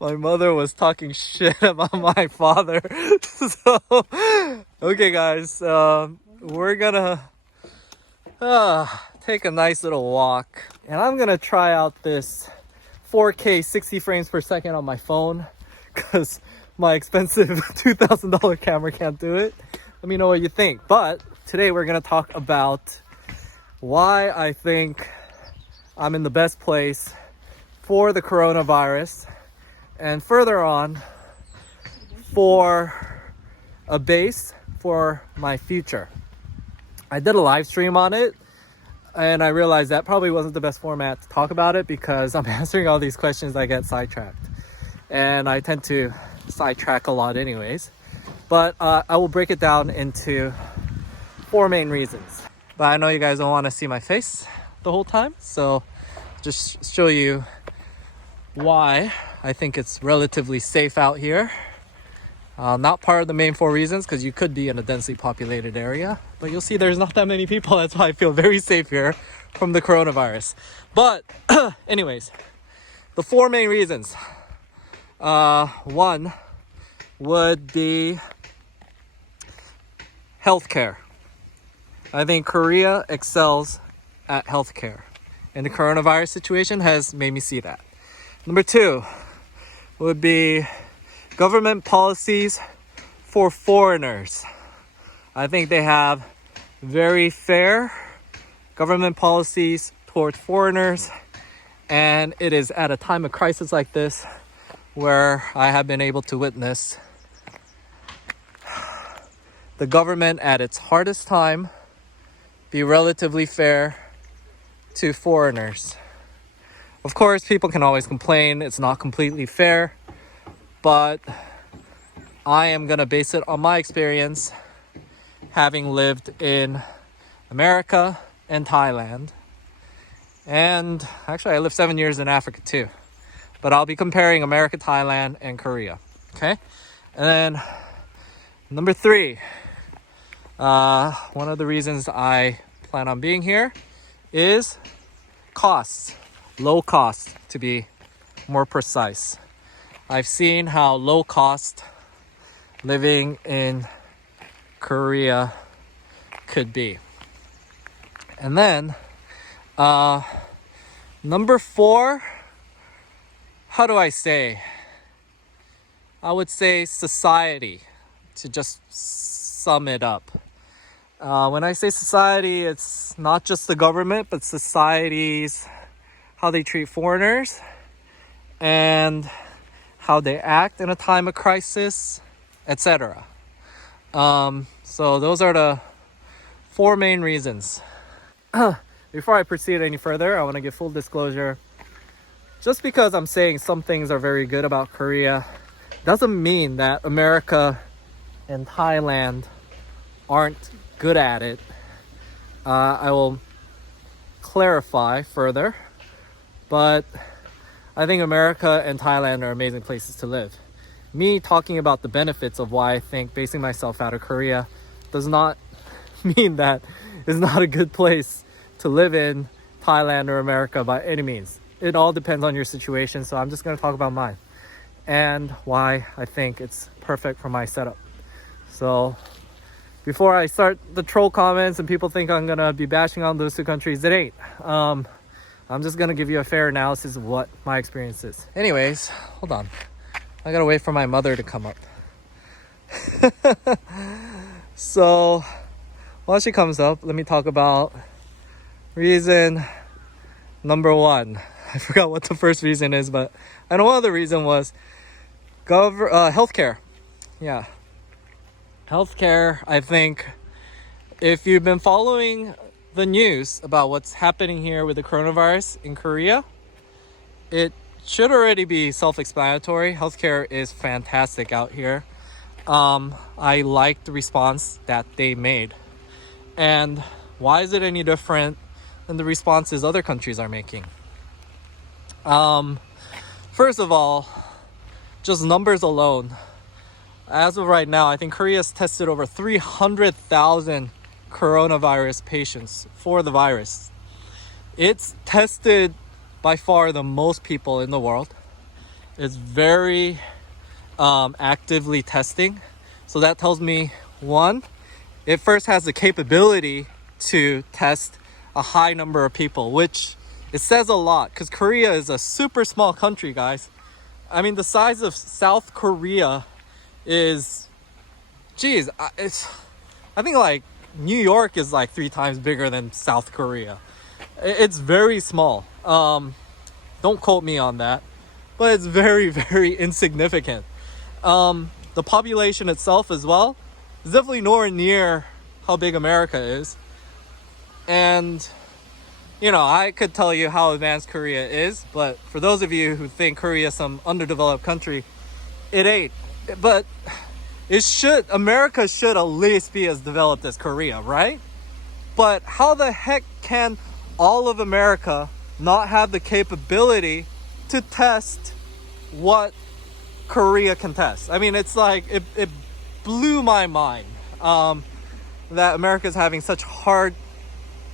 My mother was talking shit about my father. So, okay, guys, we're gonna take a nice little walk, and I'm gonna try out this 4K 60 frames per second on my phone because my expensive $2,000 camera can't do it. Let me know what you think. But today we're gonna talk about why I think I'm in the best place for the coronavirus, and further on for a base for my future. I did a live stream on it, and I realized that probably wasn't the best format to talk about it because I'm answering all these questions. I get sidetracked, and I tend to sidetrack a lot anyways. But I will break it down into 4 main reasons. But I know you guys don't want to see my face the whole time, so just show you why I think it's relatively safe out here. Not part of the main 4 reasons because you could be in a densely populated area, but you'll see there's not that many people. That's why I feel very safe here from the coronavirus. But anyways, the 4 main reasons. One would be healthcare. I think Korea excels at healthcare, and the coronavirus situation has made me see that. Number 2 would be government policies for foreigners. I think they have very fair government policies towards foreigners, and it is at a time of crisis like this where I have been able to witness the government at its hardest time be relatively fair to foreigners. Of course, people can always complain it's not completely fair, but I am gonna base it on my experience having lived in America and Thailand. And actually, I lived 7 years in Africa too. But I'll be comparing America, Thailand, and Korea. Okay? And then number 3, one of the reasons I plan on being here is costs. Low cost, to be more precise. I've seen how low cost living in Korea could be. And then number 4, how do I say? I would say society, to just sum it up. When I say society, it's not just the government, but societies, how they treat foreigners, and how they act in a time of crisis, etc. So those are the 4 main reasons. Before I proceed any further, I want to give full disclosure. Just because I'm saying some things are very good about Korea doesn't mean that America and Thailand aren't good at it. I will clarify further, but I think America and Thailand are amazing places to live. Me talking about the benefits of why I think basing myself out of Korea does not mean that it's not a good place to live in Thailand or America by any means. It all depends on your situation, so I'm just going to talk about mine and why I think it's perfect for my setup. So before I start the troll comments and people think I'm going to be bashing on those 2 countries, it ain't. I'm just going to give you a fair analysis of what my experience is. Anyways, hold on. I got to wait for my mother to come up. So while she comes up, let me talk about reason number 1. I forgot what the first reason is, but I know one of the reason was healthcare. Yeah. Healthcare, I think, if you've been following the news about what's happening here with the coronavirus in Korea, it should already be self-explanatory. Healthcare is fantastic out here. I like the response that they made. And why is it any different than the responses other countries are making? First of all, just numbers alone. As of right now, I think Korea's tested over 300,000 coronavirus patients for the virus. It's tested by far the most people in the world, is very actively testing. So that tells me, one, it first has the capability to test a high number of people, which it says a lot because Korea is a super small country, guys. I mean, the size of South Korea is, I think like New York is like 3 times bigger than South Korea. It's very small. Don't quote me on that, but it's very, very insignificant. The population itself as well is definitely nowhere near how big America is. And, you know, I could tell you how advanced Korea is, but for those of you who think Korea is some underdeveloped country, it ain't. But America should at least be as developed as Korea, right? But how the heck can all of America not have the capability to test what Korea can test? I mean, it's like, it blew my mind that America is having such hard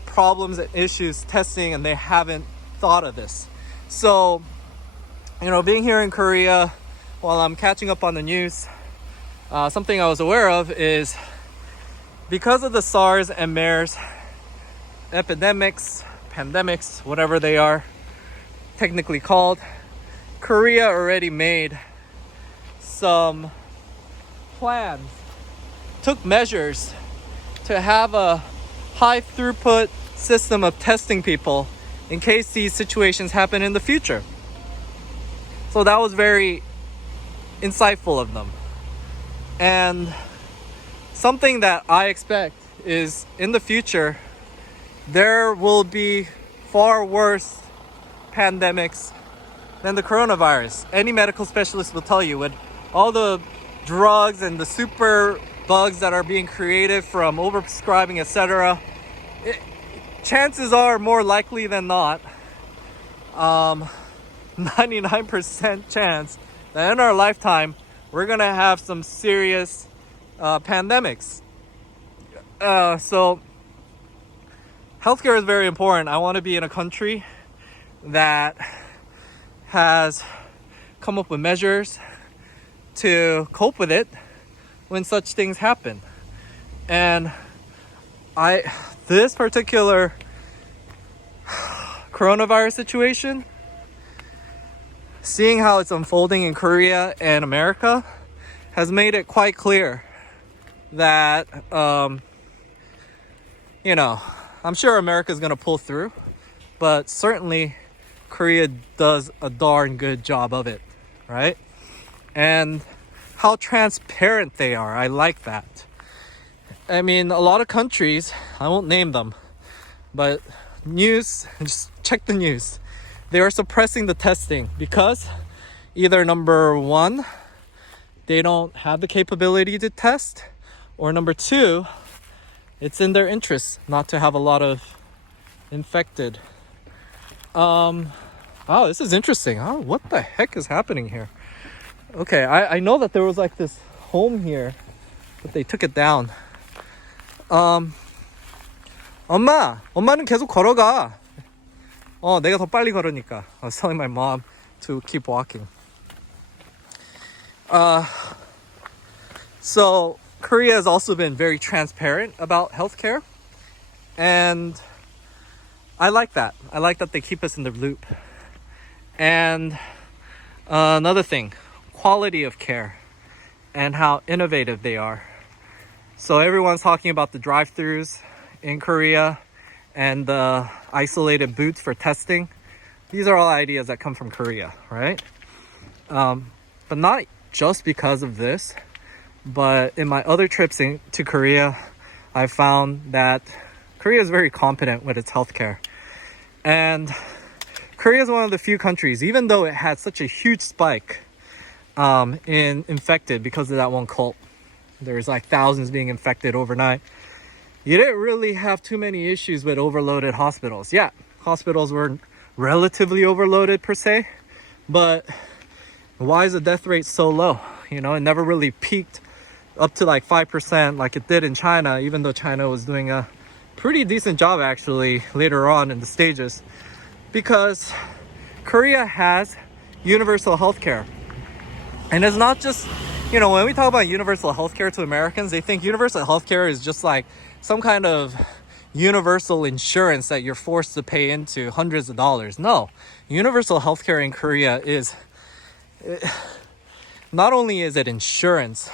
problems and issues testing, and they haven't thought of this. So, you know, being here in Korea while I'm catching up on the news, something I was aware of is because of the SARS and MERS epidemics, pandemics, whatever they are technically called, Korea already made some plans, took measures to have a high throughput system of testing people in case these situations happen in the future. So that was very insightful of them. And something that I expect is in the future, there will be far worse pandemics than the coronavirus. Any medical specialist will tell you, with all the drugs and the super bugs that are being created from overprescribing, etc., chances are more likely than not, 99% chance that in our lifetime we're gonna have some serious pandemics. So healthcare is very important. I want to be in a country that has come up with measures to cope with it when such things happen. And this particular coronavirus situation, seeing how it's unfolding in Korea and America, has made it quite clear that, you know, I'm sure America's gonna pull through, but certainly Korea does a darn good job of it, right? And how transparent they are, I like that. I mean, a lot of countries, I won't name them, but news, just check the news. They are suppressing the testing because either number one, they don't have the capability to test, or number two, it's in their interest not to have a lot of infected. Oh, this is interesting. Oh, what the heck is happening here? Okay, I know that there was like this home here, but they took it down. 엄마는 계속 걸어가. 내가 더 빨리 걸으니까. I was telling my mom to keep walking. So Korea has also been very transparent about healthcare, and I like that. I like that they keep us in the loop. And another thing, quality of care and how innovative they are. So everyone's talking about the drive-thrus in Korea and the isolated booths for testing. These are all ideas that come from Korea, right? But not just because of this, but in my other trips to Korea, I found that Korea is very competent with its healthcare. And Korea is one of the few countries, even though it had such a huge spike in infected because of that one cult, there's like thousands being infected overnight, you didn't really have too many issues with overloaded hospitals. Yeah, hospitals were relatively overloaded per se, but why is the death rate so low? You know, it never really peaked up to like 5% like it did in China, even though China was doing a pretty decent job actually later on in the stages, because Korea has universal healthcare. And it's not just, when we talk about universal healthcare to Americans, they think universal healthcare is just like some kind of universal insurance that you're forced to pay into hundreds of dollars. No, universal healthcare in Korea is, not only is it insurance,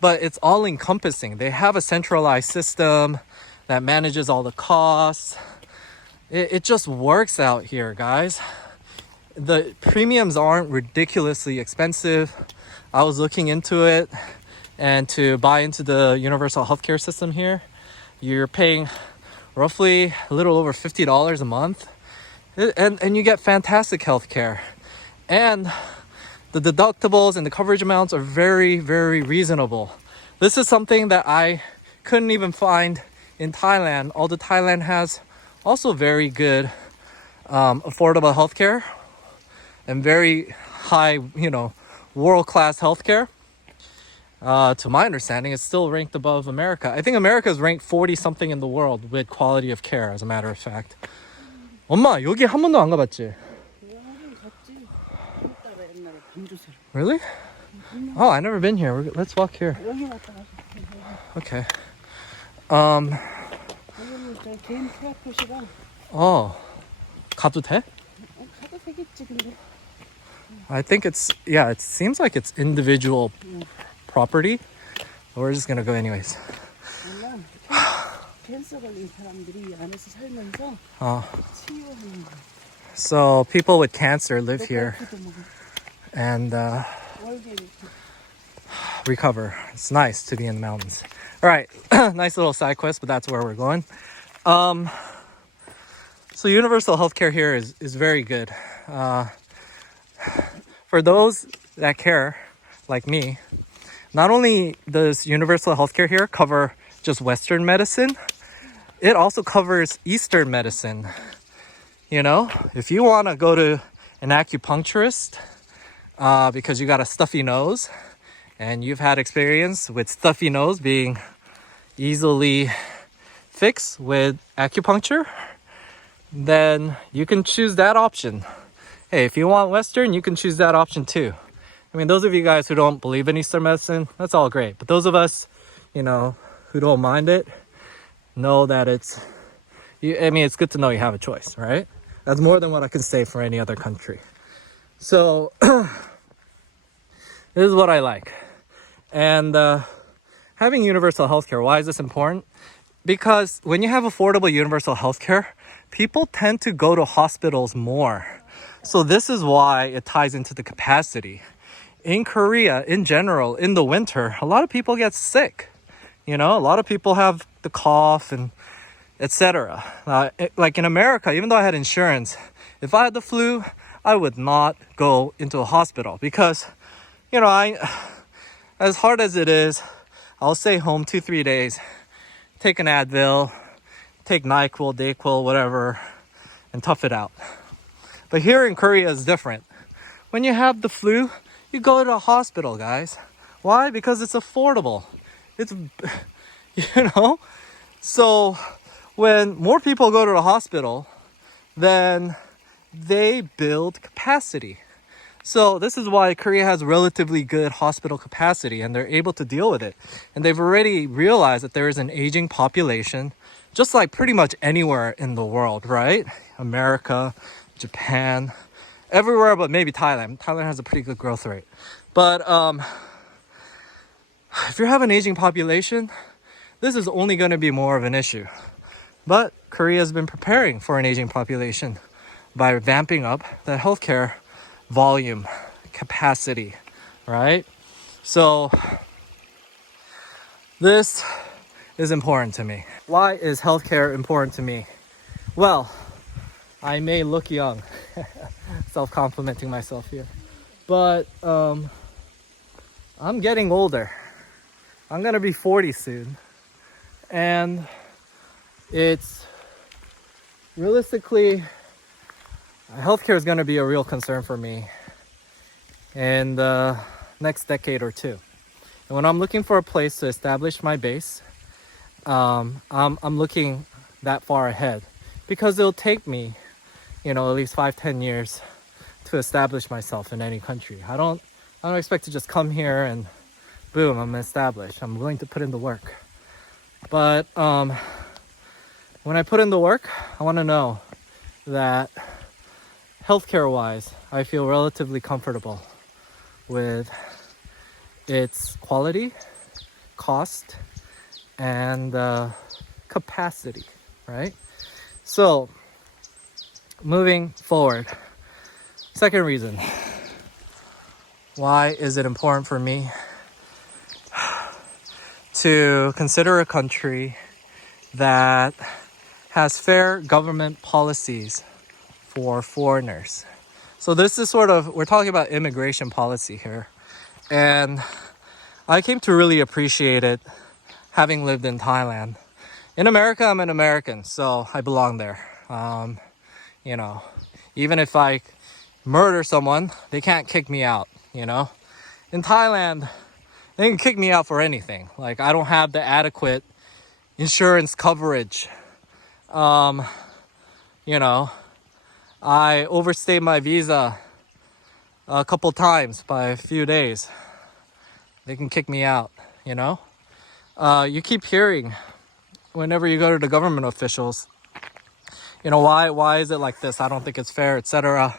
but it's all encompassing. They have a centralized system that manages all the costs. It just works out here, guys. The premiums aren't ridiculously expensive. I was looking into it, and to buy into the universal healthcare system here, you're paying roughly a little over $50 a month, and you get fantastic healthcare. And the deductibles and the coverage amounts are very, very reasonable. This is something that I couldn't even find in Thailand, although Thailand has also very good affordable healthcare and very high, world-class healthcare. To my understanding, it's still ranked above America. I think America is ranked 40-something in the world with quality of care, as a matter of fact. 엄마, 여기 한 번도 안 가봤지? Really? Oh, I've never been here. Let's walk here. Okay. 가도 돼? I think it seems like it's individual property. We're just gonna go anyways. So people with cancer live here and recover. It's nice to be in the mountains. All right, nice little side quest, but that's where we're going. So universal healthcare here is very good. For those that care, like me, not only does universal healthcare here cover just Western medicine, it also covers Eastern medicine. If you want to go to an acupuncturist because you got a stuffy nose and you've had experience with stuffy nose being easily fixed with acupuncture, then you can choose that option. Hey, if you want Western, you can choose that option too. I mean, those of you guys who don't believe in Eastern medicine, that's all great. But those of us, who don't mind it, know that it's good to know you have a choice, right? That's more than what I can say for any other country. So, this is what I like. And having universal healthcare, why is this important? Because when you have affordable universal healthcare, people tend to go to hospitals more. So this is why it ties into the capacity. In Korea, in general, in the winter, a lot of people get sick. A lot of people have the cough and etc. Like in America, even though I had insurance, if I had the flu, I would not go into a hospital because, as hard as it is, I'll stay home 2-3 days, take an Advil, take NyQuil, Dayquil, whatever, and tough it out. But here in Korea is different. When you have the flu, you go to a hospital, guys. Why? Because it's affordable. It's, So when more people go to the hospital, then they build capacity. So this is why Korea has relatively good hospital capacity and they're able to deal with it. And they've already realized that there is an aging population, just like pretty much anywhere in the world, right? America, Japan, everywhere but maybe Thailand. Thailand has a pretty good growth rate. But if you have an aging population, this is only going to be more of an issue. But Korea has been preparing for an aging population by vamping up the healthcare volume, capacity, right? So this is important to me. Why is healthcare important to me? Well, I may look young, self-complimenting myself here, but I'm getting older. I'm gonna be 40 soon, and it's realistically, healthcare is gonna be a real concern for me in the next decade or two. And when I'm looking for a place to establish my base, I'm looking that far ahead because it'll take me, at least 5-10 years to establish myself in any country. I don't expect to just come here and boom, I'm established. I'm willing to put in the work. But when I put in the work, I want to know that healthcare wise, I feel relatively comfortable with its quality, cost, and capacity, right? So moving forward, second reason, why is it important for me to consider a country that has fair government policies for foreigners? So this is we're talking about immigration policy here. And I came to really appreciate it having lived in Thailand. In America, I'm an American, so I belong there. You know, even if I murder someone, they can't kick me out, you know? In Thailand, they can kick me out for anything. Like, I don't have the adequate insurance coverage. You know, I overstayed my visa a couple times by a few days. They can kick me out, you know? You keep hearing whenever you go to the government officials, you know, why is it like this? I don't think it's fair, etc.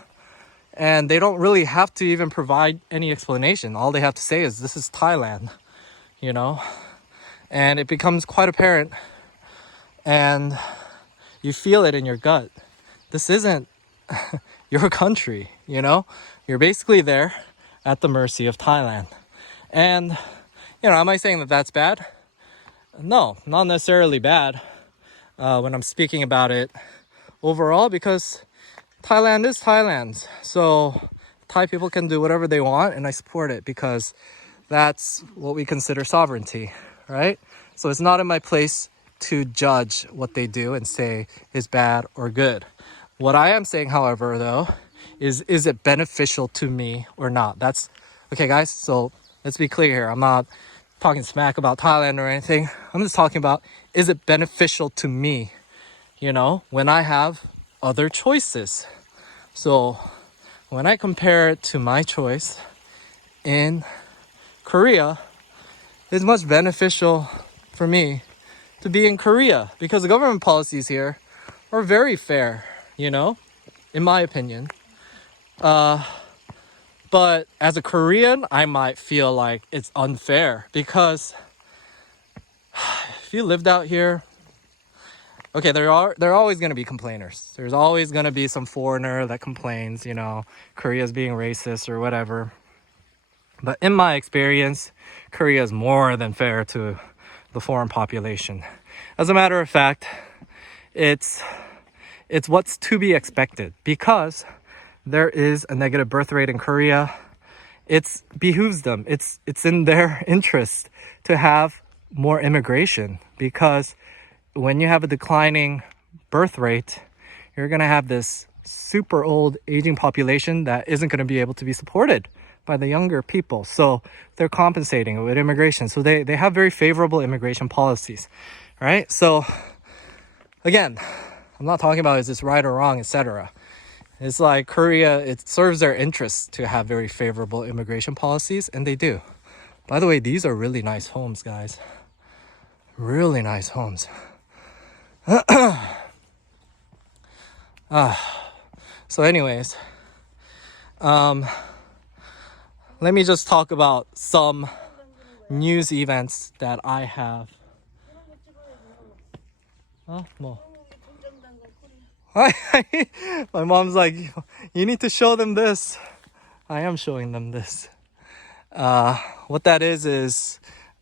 And they don't really have to even provide any explanation. All they have to say is, this is Thailand, you know? And it becomes quite apparent, and you feel it in your gut. This isn't your country, you know? You're basically there at the mercy of Thailand. And, you know, am I saying that that's bad? No, not necessarily bad when I'm speaking about it overall, because Thailand is Thailand. So Thai people can do whatever they want, and I support it because that's what we consider sovereignty, right? So it's not in my place to judge what they do and say is bad or good. What I am saying, however, though, is it beneficial to me or not? That's okay, guys. So let's be clear here. I'm not talking smack about Thailand or anything. I'm just talking about, is it beneficial to me, you know, when I have other choices? So when I compare it to my choice in Korea, it's much beneficial for me to be in Korea because the government policies here are very fair, you know, in my opinion. But as a Korean, I might feel like it's unfair because if you lived out here, okay, there are always going to be complainers. There's always going to be some foreigner that complains, you know, Korea's being racist or whatever. But in my experience, Korea is more than fair to the foreign population. As a matter of fact, it's what's to be expected because there is a negative birth rate in Korea. It behooves them. It's in their interest to have more immigration because when you have a declining birth rate, you're going to have this super old aging population that isn't going to be able to be supported by the younger people. So they're compensating with immigration. So they have very favorable immigration policies, right? So again, I'm not talking about is this right or wrong, etc. It's like Korea, it serves their interests to have very favorable immigration policies, and they do. By the way, these are really nice homes, guys. Really nice homes. So anyways, let me just talk about some news events that I have. My mom's like, you need to show them this. I am showing them this. What that is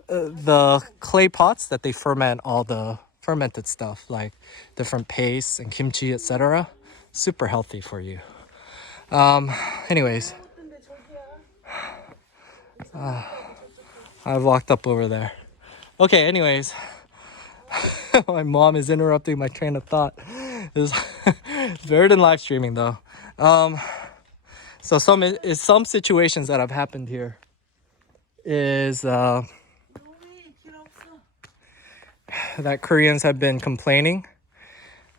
the clay pots that they ferment all the fermented stuff like different pastes and kimchi, etc. Super healthy for you. Anyways, I've walked up over there. Okay, anyways, my mom is interrupting my train of thought. It's better than live streaming though. So some situations that have happened here is that Koreans have been complaining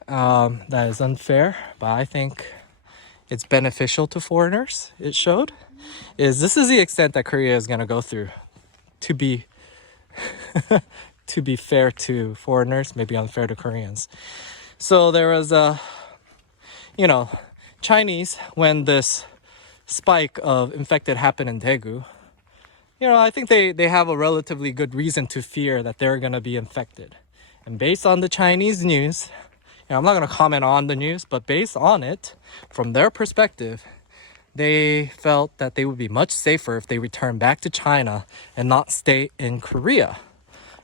that is unfair, but I think it's beneficial to foreigners, it showed, is this is the extent that Korea is going to go through to be to be fair to foreigners, maybe unfair to Koreans. So there was Chinese, when this spike of infected happened in Daegu, I think they have a relatively good reason to fear that they're going to be infected. And based on the Chinese news, I'm not going to comment on the news, but based on it, from their perspective, they felt that they would be much safer if they returned back to China and not stay in Korea,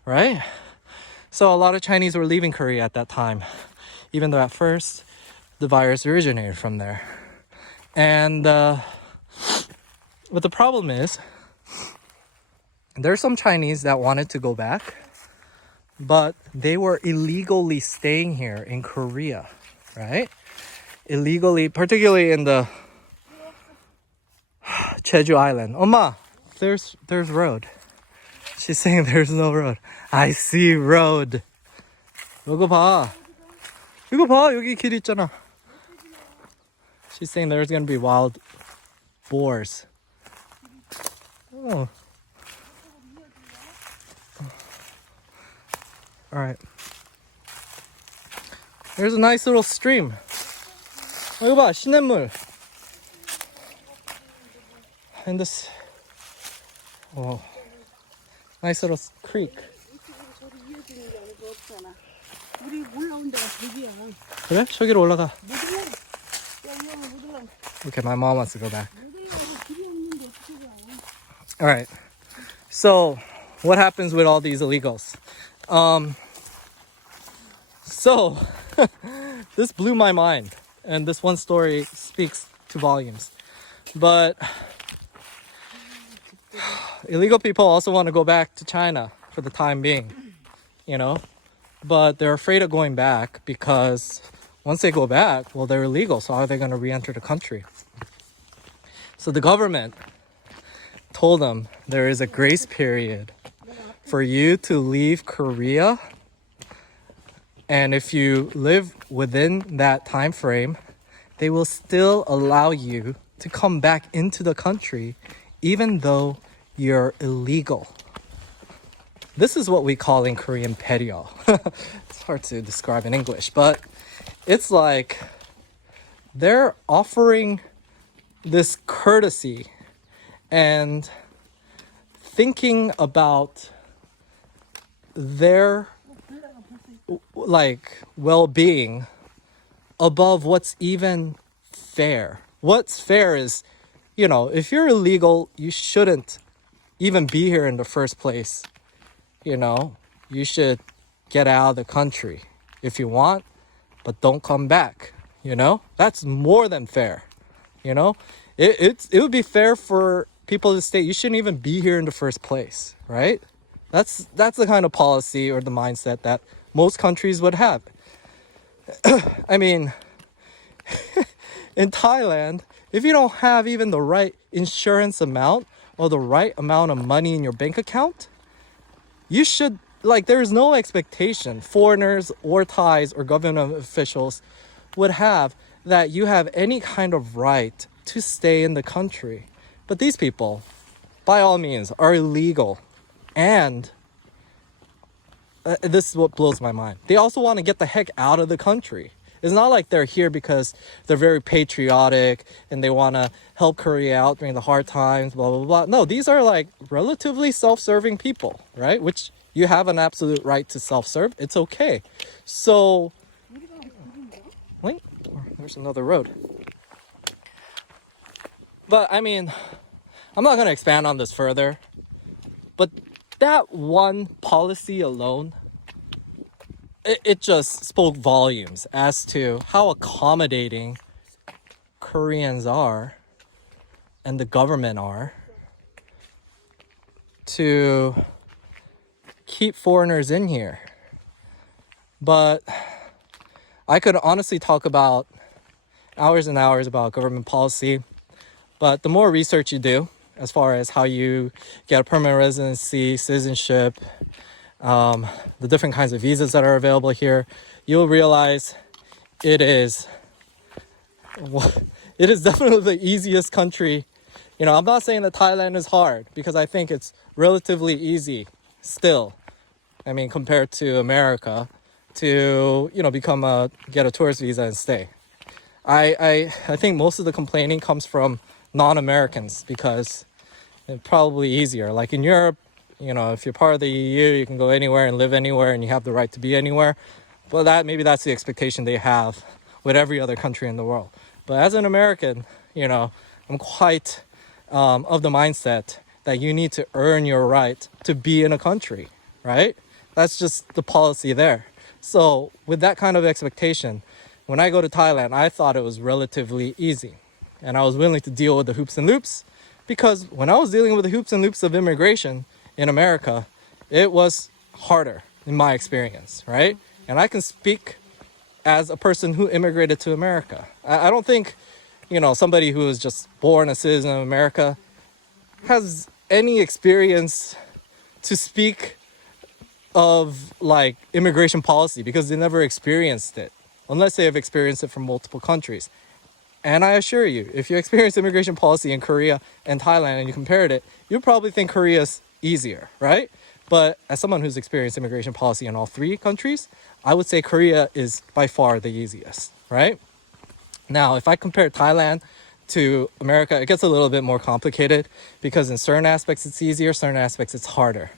right? So a lot of Chinese were leaving Korea at that time, even though at first the virus originated from there. And but the problem is, there's some Chinese that wanted to go back, but they were illegally staying here in Korea, right? Illegally, particularly in the Jeju Island. 엄마, there's road. She's saying there's no road. I see road. 이거 봐. 여기 길 있잖아. She's saying there's gonna be wild boars. Oh. Alright. There's a nice little stream. 이거 봐, 시냇물. And this, nice little creek. 우리 올라온 데가 저기야. 그래? 저기로 올라가. 못 올라. 못 올라. Okay, my mom wants to go back. Alright. So, what happens with all these illegals? So, this blew my mind. And this one story speaks to volumes. But illegal people also want to go back to China for the time being, but they're afraid of going back because once they go back, well, they're illegal. So how are they going to re-enter the country? So the government told them there is a grace period for you to leave Korea. And if you live within that time frame, they will still allow you to come back into the country even though you're illegal. This is what we call in Korean peryo. It's hard to describe in English, but it's like they're offering this courtesy and thinking about their well-being above what's even fair. What's fair is, if you're illegal, you shouldn't even be here in the first place. You should get out of the country if you want, but don't come back. That's more than fair. It would be fair for people to state you shouldn't even be here in the first place, right? That's the kind of policy or the mindset that most countries would have. I mean, in Thailand, if you don't have even the right insurance amount or the right amount of money in your bank account, you should, there's no expectation foreigners or Thais or government officials would have that you have any kind of right to stay in the country. But these people, by all means, are illegal. And this is what blows my mind. They also want to get the heck out of the country. It's not like they're here because they're very patriotic and they want to help Korea out during the hard times, blah, blah, blah. No, these are relatively self-serving people, right? Which you have an absolute right to self-serve. It's okay. So, wait, there's another road. But I mean, I'm not going to expand on this further. But that one policy alone, it just spoke volumes as to how accommodating Koreans are and the government are to keep foreigners in here. But I could honestly talk about hours and hours about government policy, but the more research you do, as far as how you get a permanent residency, citizenship, the different kinds of visas that are available here, you'll realize it is it is definitely the easiest country. I'm not saying that Thailand is hard because I think it's relatively easy still. I mean, compared to America, to get a tourist visa and stay. I think most of the complaining comes from non-Americans because it's probably easier. Like in Europe, if you're part of the EU, you can go anywhere and live anywhere and you have the right to be anywhere. But maybe that's the expectation they have with every other country in the world. But as an American, I'm quite of the mindset that you need to earn your right to be in a country, right? That's just the policy there. So with that kind of expectation, when I go to Thailand, I thought it was relatively easy. And I was willing to deal with the hoops and loops because when I was dealing with the hoops and loops of immigration in America, it was harder in my experience, right? And I can speak as a person who immigrated to America. I don't think, somebody who is just born a citizen of America has any experience to speak of like immigration policy because they never experienced it unless they have experienced it from multiple countries. And I assure you, if you experience immigration policy in Korea and Thailand and you compared it, you'd probably think Korea's easier, right? But as someone who's experienced immigration policy in all three countries, I would say Korea is by far the easiest, right? Now, if I compare Thailand to America, it gets a little bit more complicated because in certain aspects it's easier, certain aspects it's harder.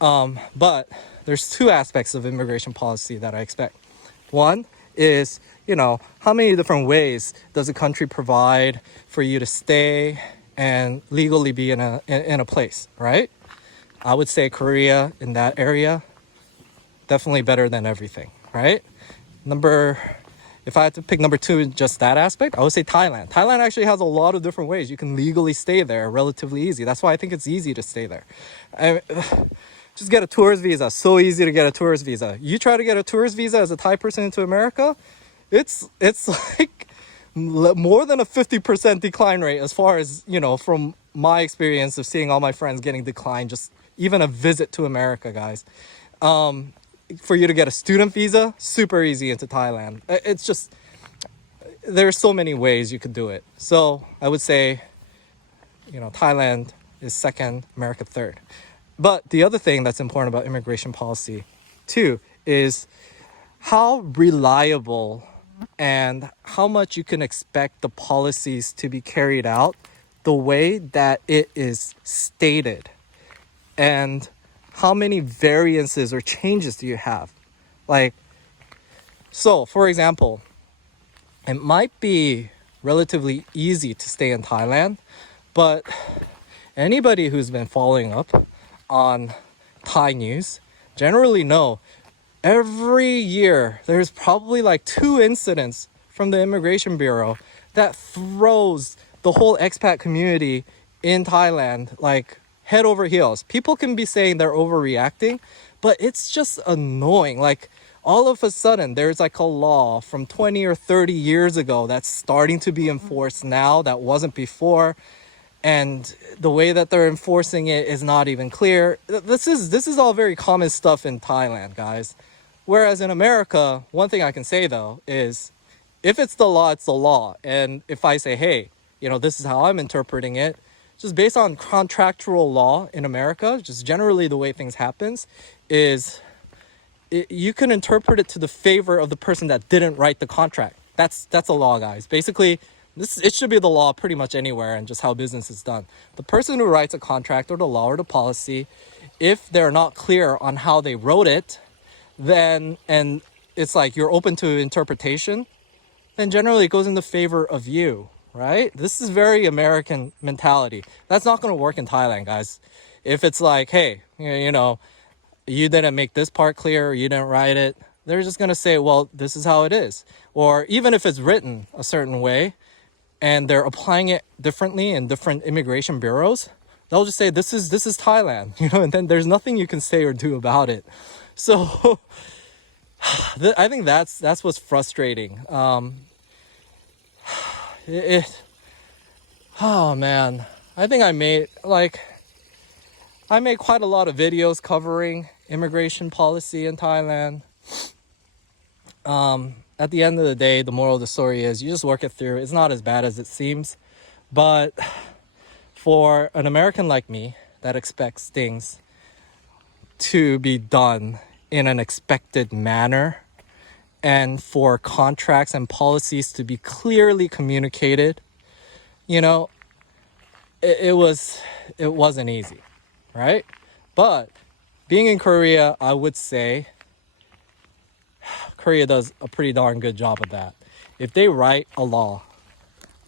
But there's two aspects of immigration policy that I expect. One is, how many different ways does a country provide for you to stay and legally be in a place, right? I would say Korea in that area, definitely better than everything, right? If I had to pick number two in just that aspect, I would say Thailand. Thailand actually has a lot of different ways you can legally stay there relatively easy. That's why I think it's easy to stay there. Just get a tourist visa. So easy to get a tourist visa. You try to get a tourist visa as a Thai person into America, it's like more than a 50% decline rate as far as, from my experience of seeing all my friends getting declined, just even a visit to America, guys. For you to get a student visa, super easy into Thailand. It's just, there's so many ways you could do it. So I would say, Thailand is second, America third. But the other thing that's important about immigration policy too is how reliable and how much you can expect the policies to be carried out the way that it is stated. And how many variances or changes do you have? So for example, it might be relatively easy to stay in Thailand, but anybody who's been following up on Thai news generally know every year there's probably like 2 incidents from the Immigration Bureau that throws the whole expat community in Thailand like head over heels. People can be saying they're overreacting, but it's just annoying. Like all of a sudden there's like a law from 20 or 30 years ago that's starting to be enforced now that wasn't before. And the way that they're enforcing it is not even clear. This is all very common stuff in Thailand, guys. Whereas in America, one thing I can say though is if it's the law, it's the law. And if I say, hey, this is how I'm interpreting it, just based on contractual law in America, just generally the way things happens is you can interpret it to the favor of the person that didn't write the contract. That's a law, guys. Basically, it should be the law pretty much anywhere and just how business is done. The person who writes a contract or the law or the policy, if they're not clear on how they wrote it, then, and it's like you're open to interpretation, then generally it goes in the favor of you, right? This is very American mentality. That's not going to work in Thailand, guys. If it's like, hey, you didn't make this part clear, or you didn't write it, they're just going to say, well, this is how it is. Or even if it's written a certain way, and they're applying it differently in different immigration bureaus, they'll just say, this is Thailand, and then there's nothing you can say or do about it. So I think that's what's frustrating. Oh man, I think I made quite a lot of videos covering immigration policy in Thailand. At the end of the day, the moral of the story is you just work it through. It's not as bad as it seems. But for an American like me that expects things to be done in an expected manner, and for contracts and policies to be clearly communicated, you know, it wasn't easy, right? But being in Korea, I would say Korea does a pretty darn good job of that. If they write a law,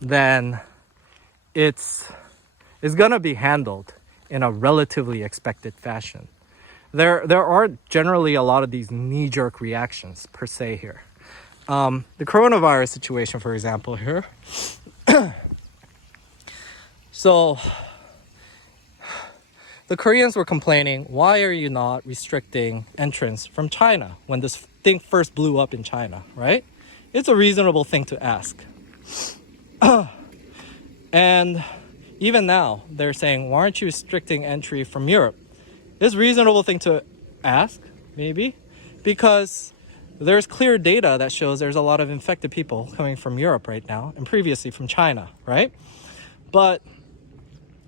then it's gonna be handled in a relatively expected fashion. There are generally a lot of these knee-jerk reactions per se here. The coronavirus situation, for example, here. So the Koreans were complaining, why are you not restricting entrance from China when this thing first blew up in China, right? It's a reasonable thing to ask. And even now, they're saying, why aren't you restricting entry from Europe? It's a reasonable thing to ask, maybe, because there's clear data that shows there's a lot of infected people coming from Europe right now and previously from China, right? But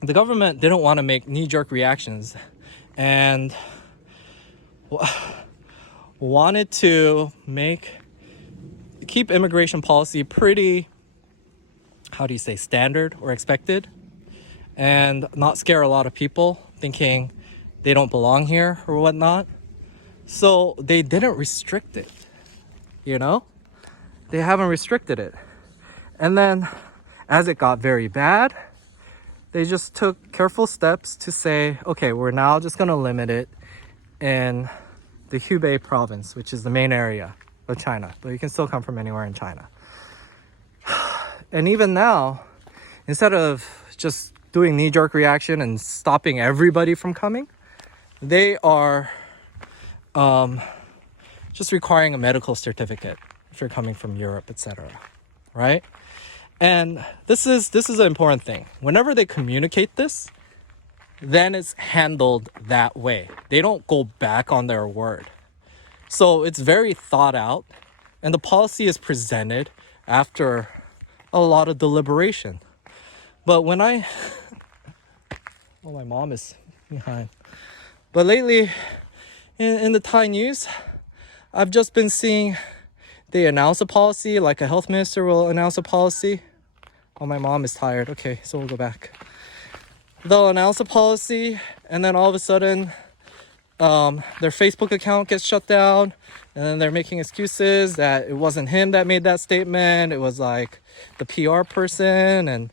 the government didn't want to make knee-jerk reactions and wanted to keep immigration policy pretty, how do you say, standard or expected, and not scare a lot of people thinking they don't belong here or whatnot. So they didn't restrict it, you know? They haven't restricted it. And then as it got very bad, they just took careful steps to say, okay, we're now just gonna limit it in the Hubei province, which is the main area of China, but you can still come from anywhere in China. And even now, instead of just doing knee-jerk reaction and stopping everybody from coming, they are just requiring a medical certificate if you're coming from Europe, etc. Right? And this is an important thing. Whenever they communicate this, then it's handled that way. They don't go back on their word. So it's very thought out, and the policy is presented after a lot of deliberation. But when oh, my mom is behind. But lately, in the Thai news, I've just been seeing they announce a policy, like a health minister will announce a policy. Oh, my mom is tired. Okay, so we'll go back. They'll announce a policy, and then all of a sudden, their Facebook account gets shut down, and then they're making excuses that it wasn't him that made that statement. It was like the PR person, and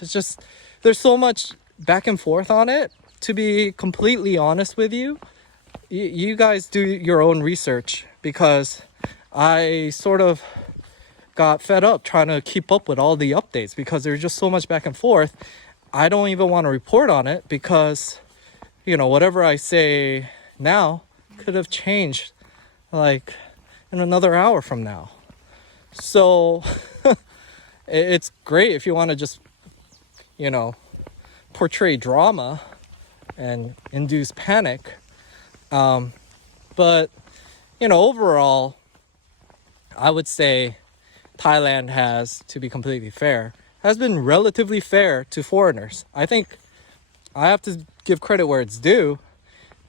it's just, there's so much back and forth on it. To be completely honest with you, you guys do your own research, because I sort of got fed up trying to keep up with all the updates because there's just so much back and forth. I don't even want to report on it because, you know, whatever I say now could have changed like in another hour from now. So it's great if you want to just, you know, portray drama and induce panic. But, you know, overall, I would say Thailand has, to be completely fair, has been relatively fair to foreigners. I think I have to give credit where it's due.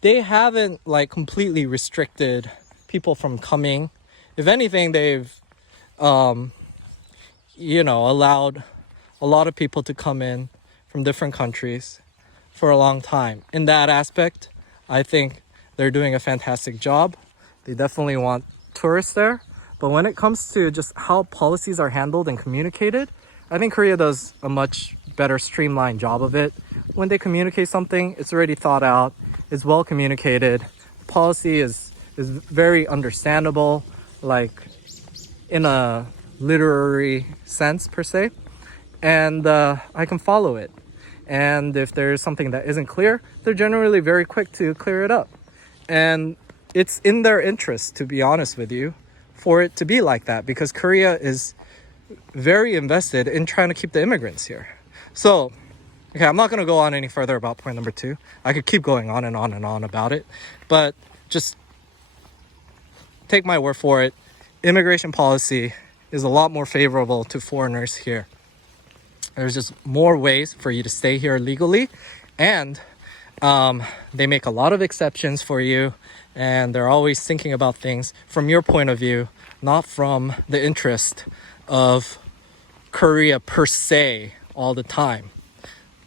They haven't like completely restricted people from coming. If anything, they've, you know, allowed a lot of people to come in from different countries for a long time. In that aspect, I think they're doing a fantastic job. They definitely want tourists there. But when it comes to just how policies are handled and communicated, I think Korea does a much better streamlined job of it. When they communicate something, it's already thought out, it's well communicated. Policy is very understandable, like in a literary sense per se. And I can follow it. And if there's something that isn't clear, they're generally very quick to clear it up. And it's in their interest, to be honest with you, for it to be like that, because Korea is very invested in trying to keep the immigrants here. So, okay, I'm not going to go on any further about point number 2. I could keep going on and on and on about it, but just take my word for it, immigration policy is a lot more favorable to foreigners here. There's just more ways for you to stay here legally, and they make a lot of exceptions for you, and they're always thinking about things from your point of view, not from the interest of Korea per se all the time.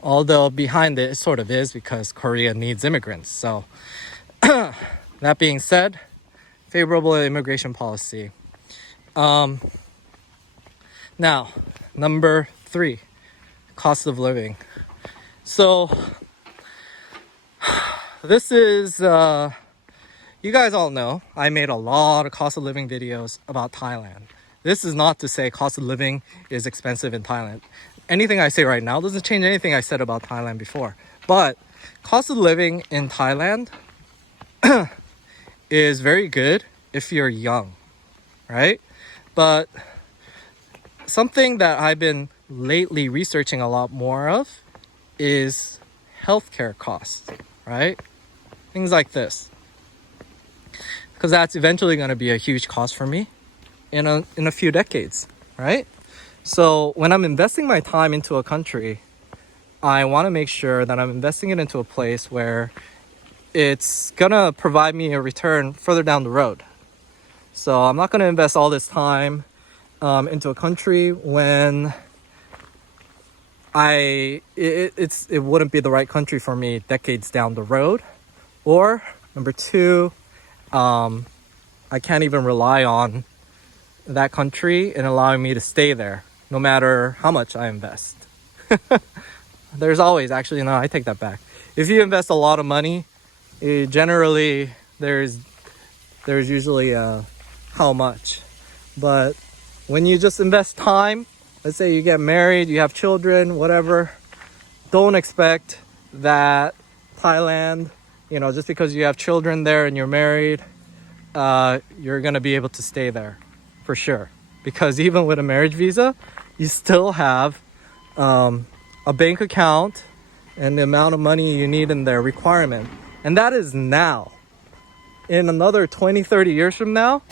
Although behind it sort of is, because Korea needs immigrants. So that being said, favorable immigration policy. Now, number 3, cost of living. So this is, you guys all know, I made a lot of cost of living videos about Thailand. This is not to say cost of living is expensive in Thailand. Anything I say right now doesn't change anything I said about Thailand before. But cost of living in Thailand is very good if you're young, right? But something that I've been lately researching a lot more of is healthcare costs, right? Things like this. Because that's eventually going to be a huge cost for me in a few decades, right? So when I'm investing my time into a country, I want to make sure that I'm investing it into a place where it's going to provide me a return further down the road. So I'm not going to invest all this time into a country when it wouldn't be the right country for me decades down the road. Or number 2, I can't even rely on that country in allowing me to stay there, no matter how much I invest. There's always, actually, no, I take that back. If you invest a lot of money, generally there's usually how much. But when you just invest time, let's say you get married, you have children, whatever, don't expect that Thailand, just because you have children there and you're married, you're gonna be able to stay there for sure. Because even with a marriage visa, you still have a bank account and the amount of money you need in their requirement. And that is now. In another 20, 30 years from now,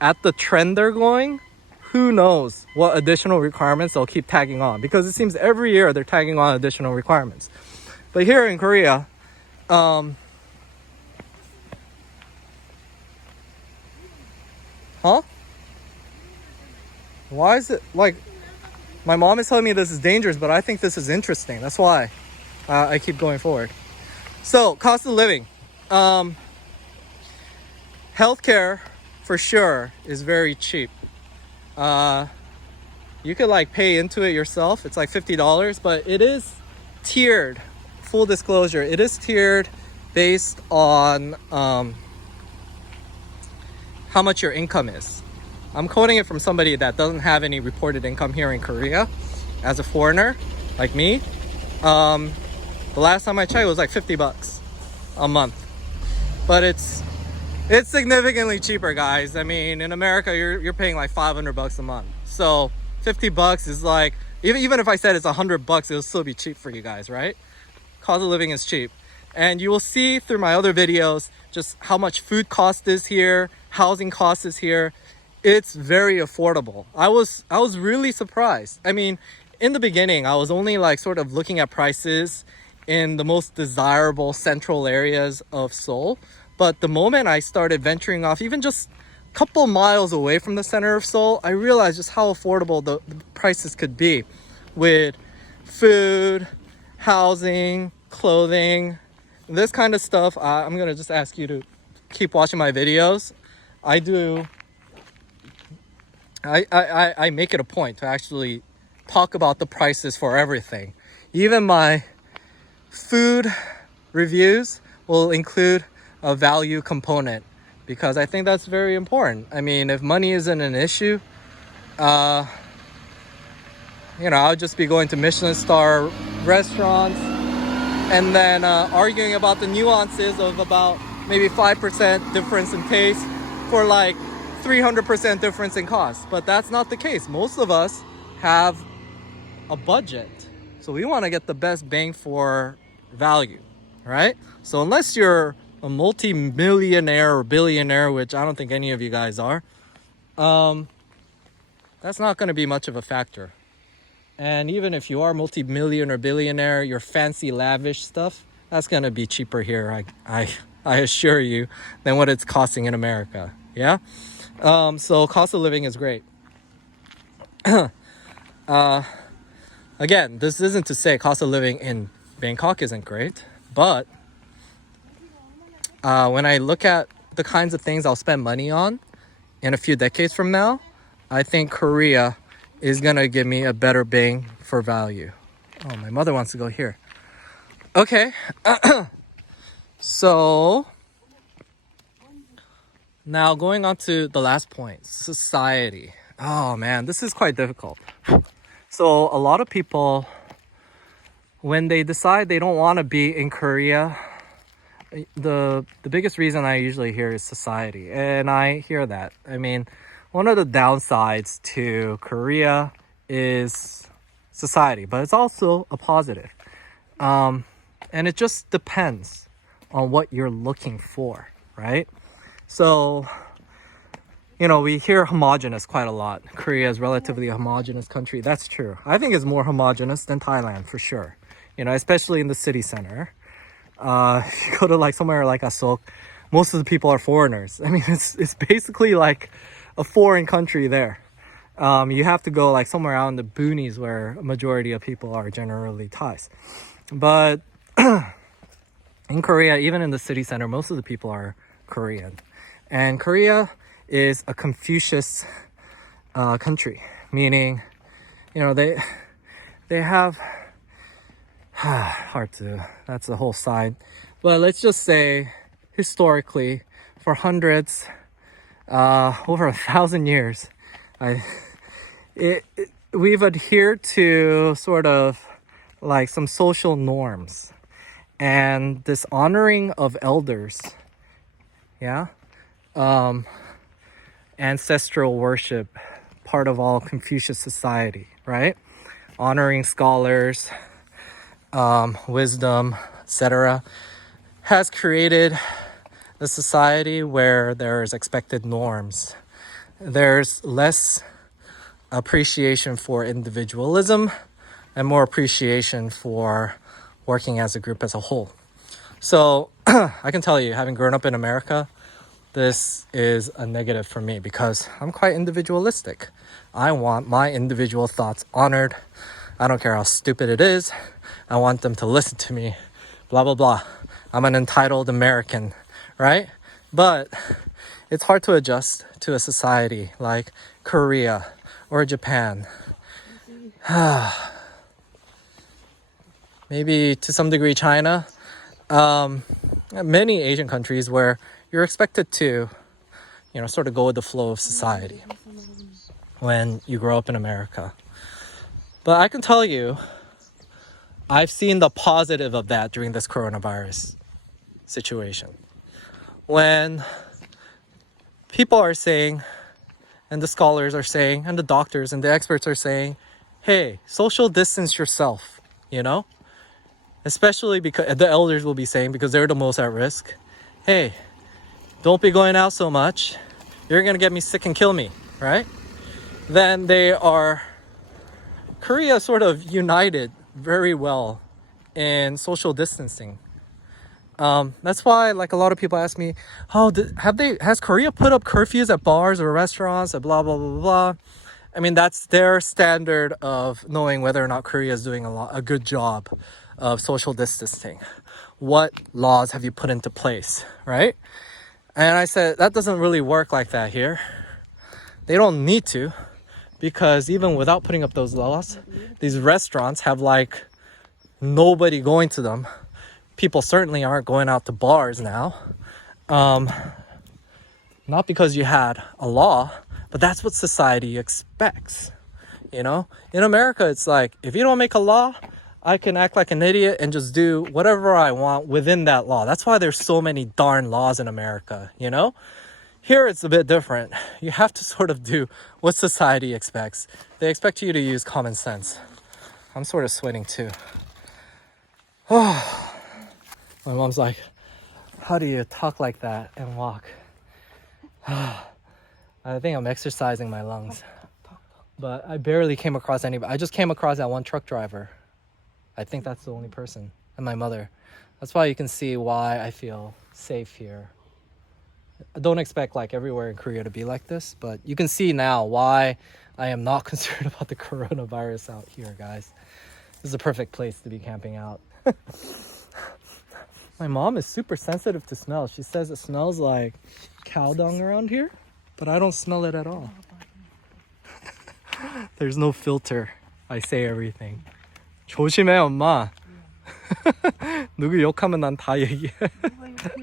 at the trend they're going, who knows what additional requirements they'll keep tagging on. Because it seems every year they're tagging on additional requirements. But here in Korea, why is it like, my mom is telling me this is dangerous, but I think this is interesting. That's why I keep going forward. So, cost of living. Healthcare, for sure, is very cheap. You could pay into it yourself. It's like $50, but it is tiered. Full disclosure, it is tiered based on how much your income is. I'm quoting it from somebody that doesn't have any reported income here in Korea as a foreigner like me. The last time I checked, it was like $50 a month. But it's significantly cheaper, guys. I mean, in America, you're paying like $500 a month. So $50 is like, even if I said it's $100, it'll still be cheap for you guys, right? Cost of living is cheap. And you will see through my other videos just how much food cost is here, housing cost is here. It's very affordable. I was really surprised. I mean, in the beginning, I was only sort of looking at prices in the most desirable central areas of Seoul. But the moment I started venturing off, even just a couple miles away from the center of Seoul, I realized just how affordable the prices could be with food, housing, clothing, this kind of stuff. I'm gonna just ask you to keep watching my videos. I make it a point to actually talk about the prices for everything. Even my food reviews will include a value component, because I think that's very important. I mean, if money isn't an issue, I'll just be going to Michelin star restaurants and then arguing about the nuances of about maybe 5% difference in taste for 300% difference in cost. But that's not the case. Most of us have a budget, so we want to get the best bang for value, right? So unless you're a multi-millionaire or billionaire, which I don't think any of you guys are, that's not going to be much of a factor. And even if you are multi-million or billionaire, your fancy lavish stuff, that's going to be cheaper here, I assure you, than what it's costing in America. Yeah? So cost of living is great. Again, this isn't to say cost of living in Bangkok isn't great, but when I look at the kinds of things I'll spend money on in a few decades from now, I think Korea is gonna give me a better bang for value. Oh, my mother wants to go here. Okay. So now going on to the last point, society. Oh man, this is quite difficult. So a lot of people, when they decide they don't want to be in Korea, the biggest reason I usually hear is society. And I hear that. I mean, one of the downsides to Korea is society, but it's also a positive. And it just depends on what you're looking for, right? So, you know, we hear homogenous quite a lot. Korea is relatively a homogenous country. That's true. I think it's more homogenous than Thailand for sure. You know, especially in the city center. If you go to like somewhere like Asok, most of the people are foreigners. I mean, it's basically like a foreign country there. You have to go like somewhere out in the boonies where a majority of people are generally Thais. But in Korea, even in the city center, most of the people are Korean. And Korea is a Confucius country, meaning, you know, they have hard to, that's the whole side. But let's just say historically, for hundreds, over 1,000 years, we've adhered to sort of like some social norms and this honoring of elders, yeah, ancestral worship, part of all Confucius society, right? Honoring scholars, wisdom, etc., has created a society where there's expected norms. There's less appreciation for individualism and more appreciation for working as a group as a whole. So I can tell you, having grown up in America, this is a negative for me because I'm quite individualistic. I want my individual thoughts honored. I don't care how stupid it is. I want them to listen to me, blah, blah, blah. I'm an entitled American, right? But it's hard to adjust to a society like Korea or Japan. Maybe to some degree China. Many Asian countries where you're expected to, you know, sort of go with the flow of society when you grow up in America. But I can tell you, I've seen the positive of that during this coronavirus situation. When people are saying, and the scholars are saying, and the doctors and the experts are saying, hey, social distance yourself, you know? Especially because the elders will be saying, because they're the most at risk, hey, don't be going out so much. You're gonna get me sick and kill me, right? Then Korea sort of united very well in social distancing. That's why, like, a lot of people ask me, has Korea put up curfews at bars or restaurants and blah, blah, blah, blah. I mean, that's their standard of knowing whether or not Korea is doing a good job of social distancing. What laws have you put into place, right? And I said, that doesn't really work like that here. They don't need to, because even without putting up those laws, these restaurants have like nobody going to them. People certainly aren't going out to bars now. Not because you had a law, but that's what society expects. You know, in America, it's like, if you don't make a law, I can act like an idiot and just do whatever I want within that law. That's why there's so many darn laws in America, you know? Here it's a bit different. You have to sort of do what society expects. They expect you to use common sense. I'm sort of sweating too. My mom's like, How do you talk like that and walk? I think I'm exercising my lungs. But I barely came across anybody. I just came across that one truck driver. I think that's the only person. And my mother. That's why you can see why I feel safe here. I don't expect like everywhere in Korea to be like this, but you can see now why I am not concerned about the coronavirus out here, guys. This is a perfect place to be camping out. My mom is super sensitive to smell. She says it smells like cow dung around here, but I don't smell it at all. There's no filter. I say everything. 조심해, 엄마. 누구 욕하면 난 다 얘기해. 누가 이렇게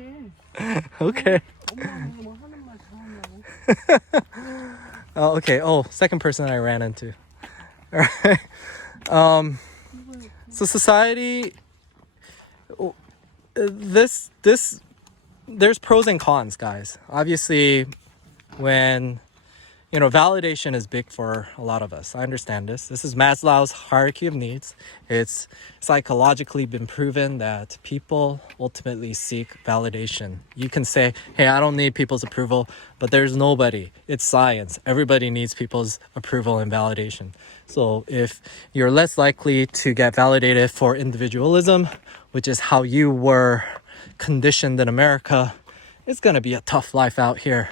Okay. 엄마가 뭐 하는 말 다 하냐고. Oh, okay. Oh, second person I ran into. All right. So society, this, there's pros and cons, guys. Obviously, when, you know, validation is big for a lot of us. I understand this. This is Maslow's hierarchy of needs. It's psychologically been proven that people ultimately seek validation. You can say, hey, I don't need people's approval, but there's nobody. It's science. Everybody needs people's approval and validation. So if you're less likely to get validated for individualism, which is how you were conditioned in America, it's going to be a tough life out here,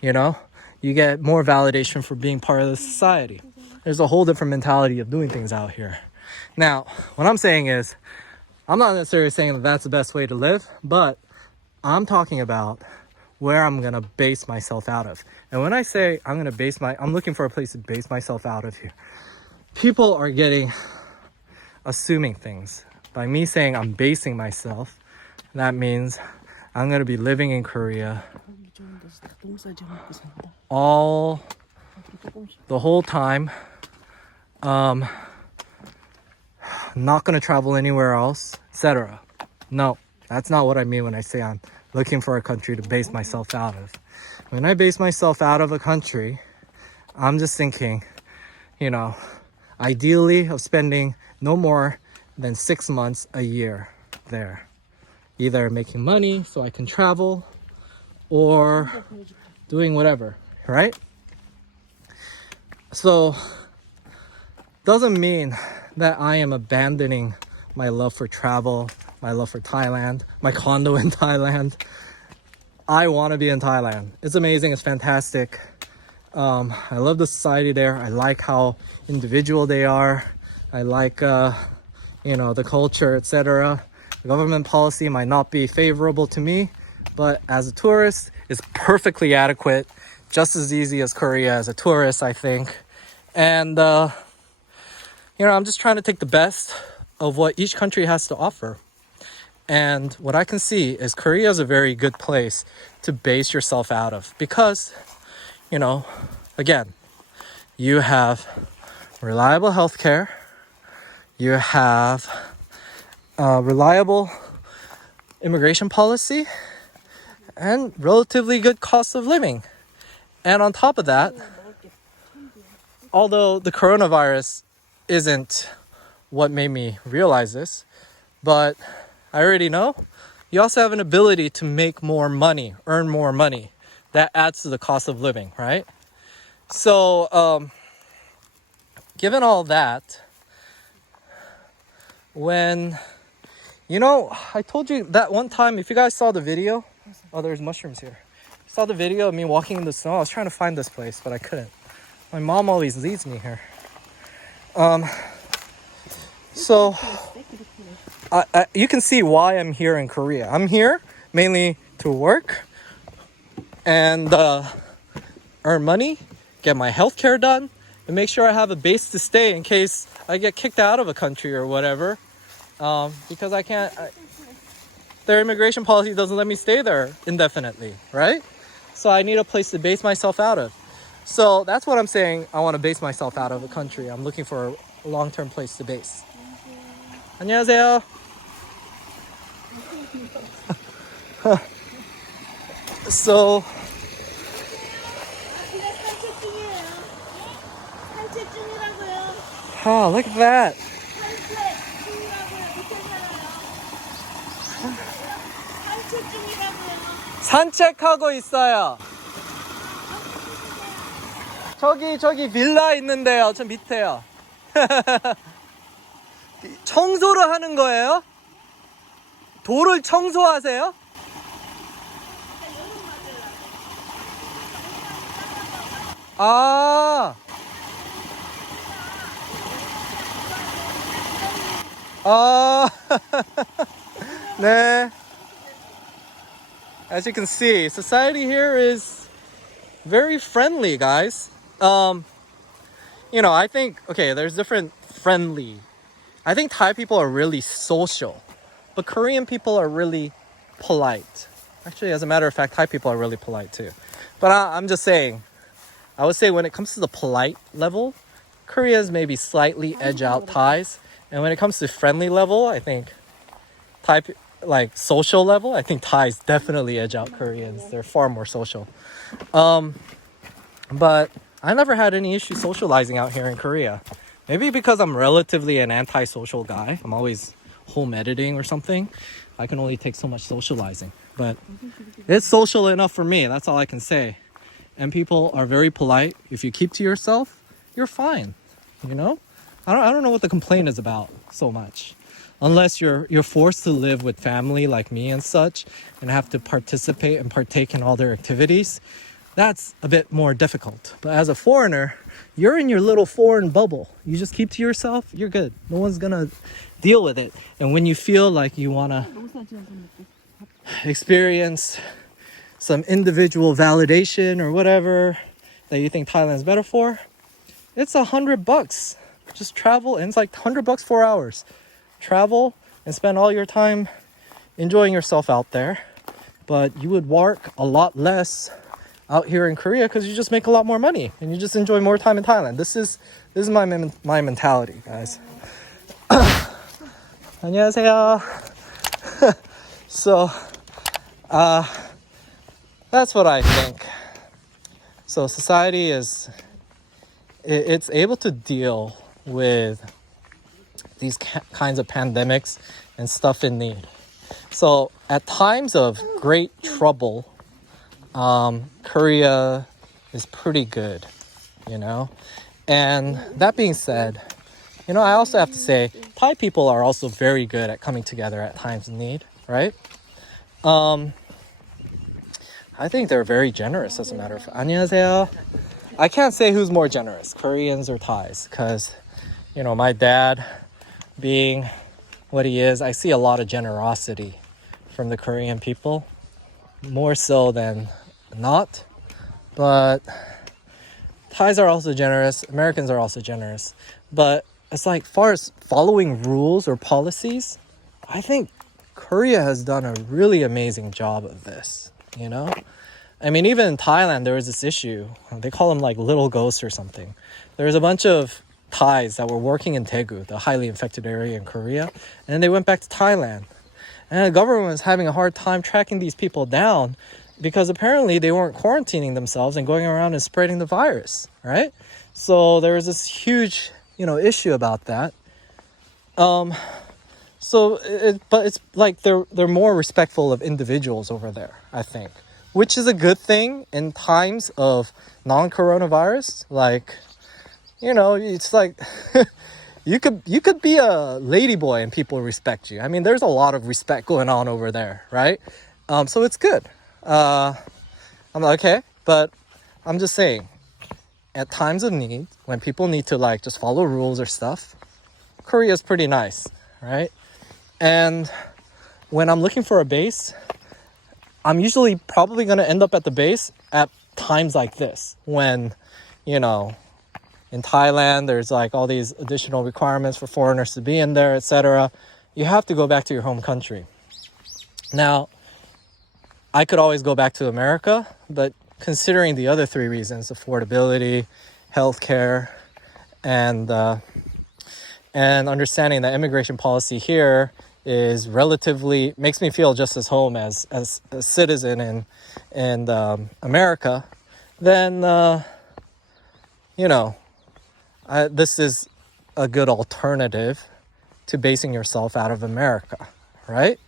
you know? You get more validation for being part of the society. There's a whole different mentality of doing things out here. Now, what I'm saying is, I'm not necessarily saying that that's the best way to live, but I'm talking about where I'm gonna base myself out of. And when I say I'm looking for a place to base myself out of here. People are assuming things. By me saying I'm basing myself, that means I'm gonna be living in Korea 거기 좋은 데서 닭똥 싸지 먹고 산다. the whole time. Not gonna travel anywhere else, etc. No, that's not what I mean when I say I'm looking for a country to base myself out of. When I base myself out of a country, I'm just thinking, you know, ideally of spending no more than 6 months a year there. Either making money so I can travel or doing whatever, right? So, doesn't mean that I am abandoning my love for travel, my love for Thailand, my condo in Thailand. I want to be in Thailand. It's amazing. It's fantastic. I love the society there. I like how individual they are. I like, the culture, etc. The government policy might not be favorable to me, but as a tourist, it's perfectly adequate. Just as easy as Korea as a tourist, I think. And, I'm just trying to take the best of what each country has to offer. And what I can see is Korea is a very good place to base yourself out of because, again, you have reliable healthcare, you have reliable immigration policy, and relatively good cost of living. And on top of that, although the coronavirus isn't what made me realize this, but I already know, you also have an ability to make more money, earn more money. That adds to the cost of living, right? So, given all that, when, I told you that one time, if you guys saw the video, oh, there's mushrooms here. Saw the video of me walking in the snow. I was trying to find this place, but I couldn't. My mom always leads me here. So you can see why I'm here in Korea. I'm here mainly to work and earn money, get my healthcare done, and make sure I have a base to stay in case I get kicked out of a country or whatever. Because their immigration policy doesn't let me stay there indefinitely, right? So I need a place to base myself out of. So that's what I'm saying. I want to base myself out of a country. I'm looking for a long-term place to base. 안녕하세요. So look at that. 산책하고 있어요. 저기 빌라 있는데요. 저 밑에요. 청소를 하는 거예요? 돌을 청소하세요? 아, 아, 네. As you can see, society here is very friendly, guys. I think, okay, there's different friendly. I think Thai people are really social, but Korean people are really polite. Actually, as a matter of fact, Thai people are really polite too. But I'm just saying, I would say when it comes to the polite level, Korea's maybe slightly edge out Thais. And when it comes to friendly level, I think like social level, I think Thais definitely edge out Koreans. They're far more social. But I never had any issue socializing out here in Korea. Maybe because I'm relatively an antisocial guy. I'm always home editing or something. I can only take so much socializing. But it's social enough for me. That's all I can say. And people are very polite. If you keep to yourself, you're fine. You know? I don't know what the complaint is about so much. Unless you're forced to live with family like me and such and have to participate and partake in all their activities. That's a bit more difficult. But as a foreigner, you're in your little foreign bubble. You just keep to yourself, you're good. No one's gonna deal with it. And when you feel like you wanna experience some individual validation or whatever that you think Thailand's better for, it's $100. Just travel, and it's like $100 4 hours. Travel and spend all your time enjoying yourself out there. But you would work a lot less out here in Korea because you just make a lot more money and you just enjoy more time in Thailand. This is my mentality, guys. 안녕하세요. So, that's what I think. So society it's able to deal with these kinds of pandemics and stuff in need. So at times of great trouble, Korea is pretty good, you know? And that being said, I also have to say, Thai people are also very good at coming together at times of need, right? I think they're very generous, as a matter of fact. 안녕하세요. I can't say who's more generous, Koreans or Thais, because, my dad being what he is, I see a lot of generosity from the Korean people, more so than not. But Thais are also generous, Americans are also generous. But as far as following rules or policies, I think Korea has done a really amazing job of this, I mean, even in Thailand, there was this issue. They call them like little ghosts or something. There was a bunch of Thais that were working in Daegu, the highly infected area in Korea, and they went back to Thailand. And the government was having a hard time tracking these people down because apparently they weren't quarantining themselves and going around and spreading the virus, right? So there was this huge, issue about that. But it's like they're more respectful of individuals over there, I think, which is a good thing in times of non-coronavirus. It's like you could be a ladyboy and people respect you. I mean, there's a lot of respect going on over there, right? So it's good. I'm like, okay, but I'm just saying, at times of need, when people need to just follow rules or stuff, Korea's pretty nice, right? And when I'm looking for a base, I'm usually probably going to end up at the base at times like this when, in Thailand, there's all these additional requirements for foreigners to be in there, etc. You have to go back to your home country. Now, I could always go back to America, but considering the other three reasons, affordability, healthcare, and understanding that immigration policy here is relatively, makes me feel just as home as a citizen in America, then, this is a good alternative to basing yourself out of America, right?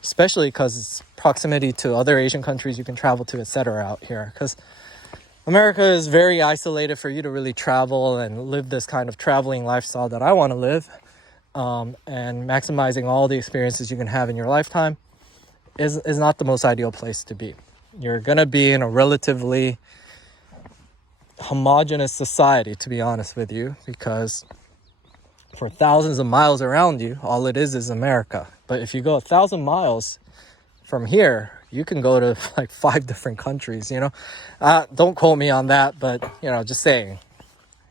Especially because it's proximity to other Asian countries you can travel to, etc. out here. Because America is very isolated for you to really travel and live this kind of traveling lifestyle that I want to live. And maximizing all the experiences you can have in your lifetime is not the most ideal place to be. You're going to be in a relatively homogenous society, to be honest with you, because for thousands of miles around you, all it is America. But if you go 1,000 miles from here, you can go to like 5 different countries, you know. Don't quote me on that, but, you know, just saying.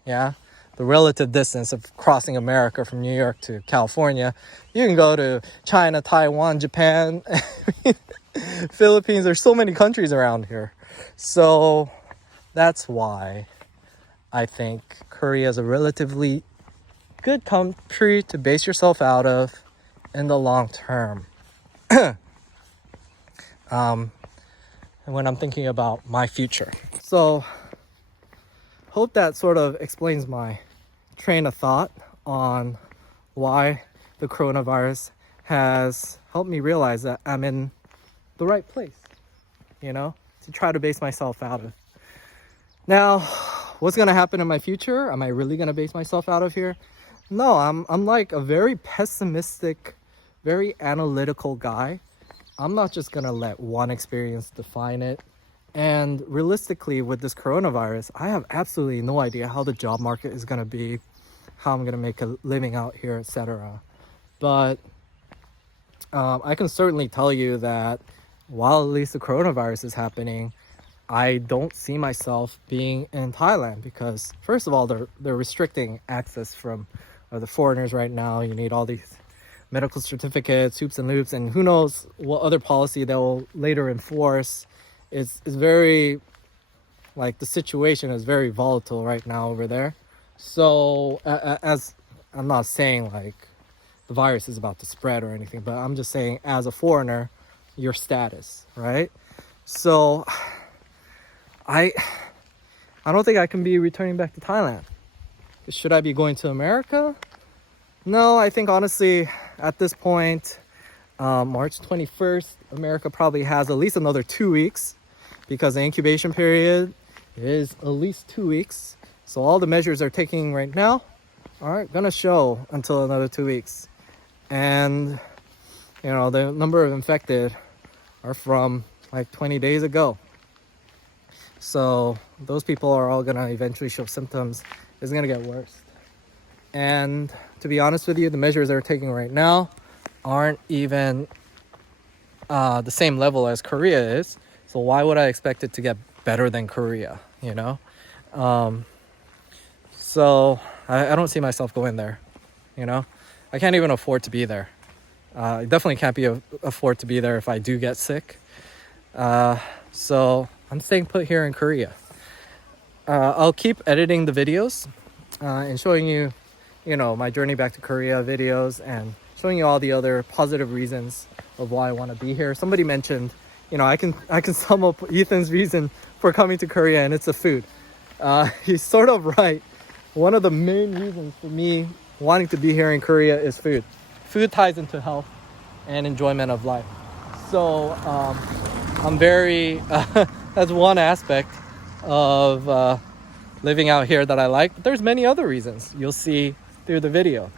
Yeah. The relative distance of crossing America from New York to California, you can go to China, Taiwan, Japan, Philippines. There's so many countries around here. So that's why I think Korea is a relatively good country to base yourself out of in the long term. And when I'm thinking about my future. So hope that sort of explains my train of thought on why the coronavirus has helped me realize that I'm in the right place, you know, to try to base myself out of. Now, what's going to happen in my future? Am I really going to base myself out of here? No, I'm like a very pessimistic, very analytical guy. I'm not just going to let one experience define it. And realistically, with this coronavirus, I have absolutely no idea how the job market is going to be, how I'm going to make a living out here, etc. But I can certainly tell you that while at least the coronavirus is happening, I don't see myself being in Thailand because, first of all, they're restricting access from the foreigners right now. You need all these medical certificates, hoops and loops, and who knows what other policy they will later enforce. Is very, like, the situation is very volatile right now over there. So as I'm not saying like the virus is about to spread or anything, but I'm just saying as a foreigner, your status, right? So I don't think I can be returning back to Thailand. Should I be going to America? No, I think honestly at this point, March 21st, America probably has at least another 2 weeks because the incubation period is at least 2 weeks. So all the measures they're taking right now aren't gonna show until another 2 weeks. And, you know, the number of infected are from like 20 days ago. So those people are all gonna eventually show symptoms. It's gonna get worse. And to be honest with you, the measures they're taking right now aren't even the same level as Korea is. So why would I expect it to get better than Korea, you know? So I don't see myself going there, you know? I can't even afford to be there. I definitely can't afford to be there if I do get sick. So I'm staying put here in Korea. I'll keep editing the videos and showing you, you know, my journey back to Korea videos and showing you all the other positive reasons of why I want to be here. Somebody mentioned, you know, I can sum up Ethan's reason for coming to Korea, and it's the food. He's sort of right. One of the main reasons for me wanting to be here in Korea is food. Food ties into health and enjoyment of life. So I'm very, that's one aspect of living out here that I like. But there's many other reasons you'll see through the video.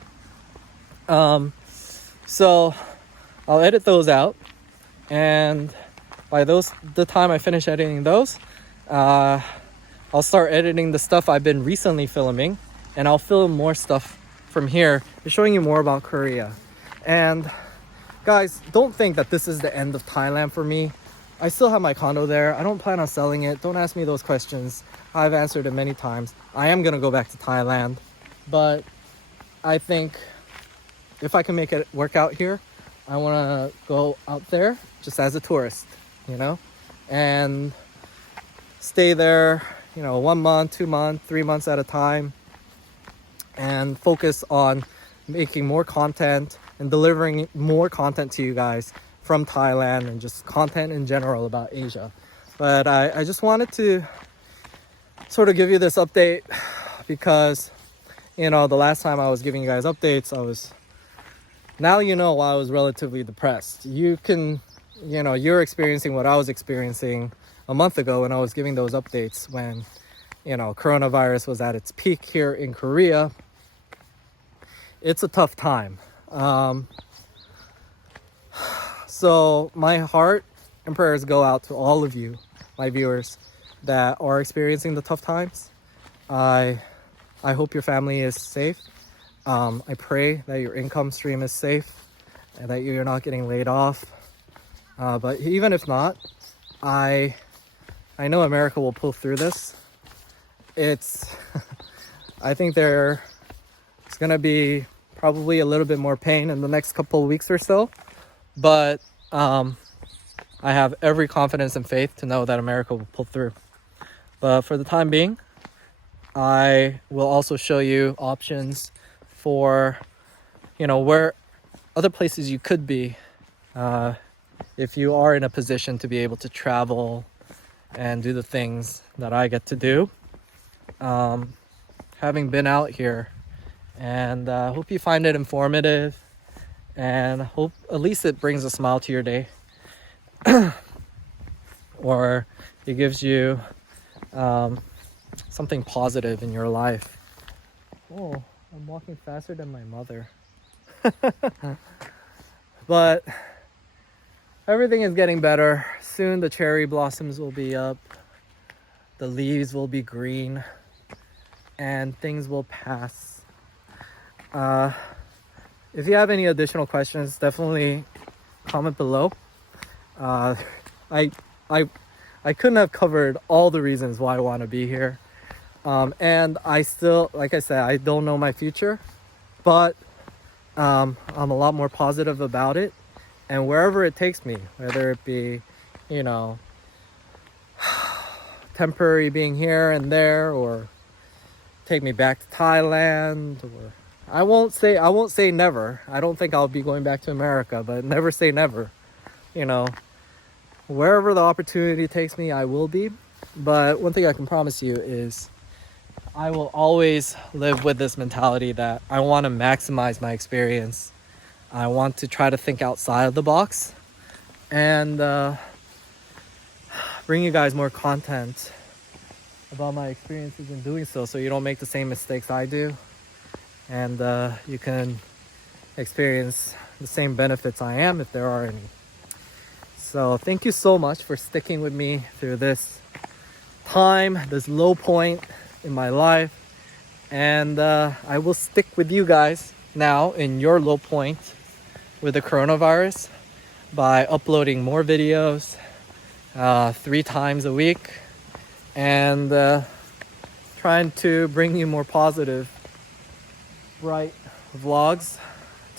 So I'll edit those out, and by the time I finish editing those, I'll start editing the stuff I've been recently filming, and I'll film more stuff from here, showing you more about Korea. And guys, don't think that this is the end of Thailand for me. I still have my condo there. I don't plan on selling it. Don't ask me those questions. I've answered it many times. I am gonna go back to Thailand, but I think if I can make it work out here, I wanna go out there just as a tourist, you know, and stay there, you know, 1 month, 2 months, 3 months at a time, and focus on making more content and delivering more content to you guys from Thailand and just content in general about Asia. But I just wanted to sort of give you this update because, you know, the last time I was giving you guys updates, now you know why I was relatively depressed. You can you know, you're experiencing what I was experiencing a month ago when I was giving those updates when, you know, coronavirus was at its peak here in Korea. It's a tough time. So my heart and prayers go out to all of you, my viewers, that are experiencing the tough times. I hope your family is safe. I pray that your income stream is safe and that you're not getting laid off. But even if not, I know America will pull through this. I think there's gonna be probably a little bit more pain in the next couple of weeks or so, but I have every confidence and faith to know that America will pull through. But for the time being, I will also show you options for, you know, where other places you could be if you are in a position to be able to travel and do the things that I get to do. Having been out here, and hope you find it informative, and hope at least it brings a smile to your day. Or it gives you something positive in your life. Oh, I'm walking faster than my mother. But everything is getting better. Soon the cherry blossoms will be up, the leaves will be green, and things will pass. If you have any additional questions, definitely comment below. I couldn't have covered all the reasons why I want to be here. And I still, like I said, I don't know my future, but I'm a lot more positive about it. And wherever it takes me, whether it be, you know, temporary being here and there, or take me back to Thailand, or I won't say never. I don't think I'll be going back to America, but never say never. You know, wherever the opportunity takes me, I will be. But one thing I can promise you is I will always live with this mentality that I want to maximize my experience. I want to try to think outside of the box and bring you guys more content about my experiences in doing so you don't make the same mistakes I do, and you can experience the same benefits I am, if there are any. So thank you so much for sticking with me through this time, this low point in my life, and I will stick with you guys now in your low point with the coronavirus by uploading more videos 3 times a week, and trying to bring you more positive, bright vlogs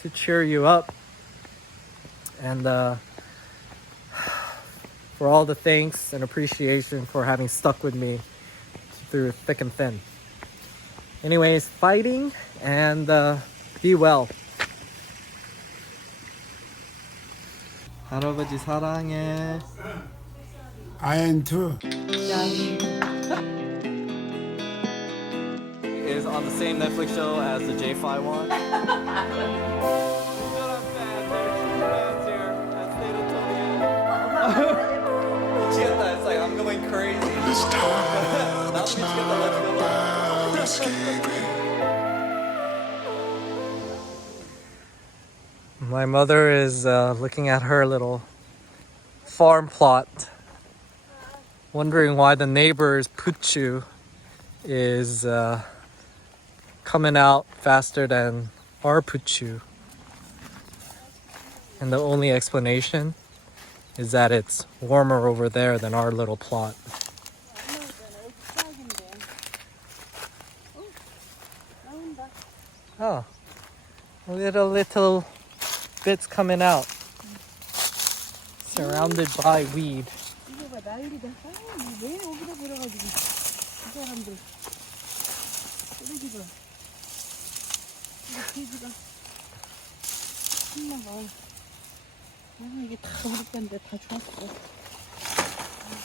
to cheer you up, and for all the thanks and appreciation for having stuck with me through thick and thin. Anyways, fighting, and be well. 할아버지 사랑해. I am too. Is on the same Netflix show as the J5 one. It's like I'm going crazy. This time it's not about escaping. My mother is looking at her little farm plot, wondering why the neighbor's puchu is coming out faster than our puchu. And the only explanation is that it's warmer over there than our little plot. Oh, little bits coming out, surrounded by weed. 이거가 나일이다. 왜 여기다 버려가지고 이 사람들 쓰레기가 이거 돼지가 신나가. 이게 다 어렵던데 다 좋았어.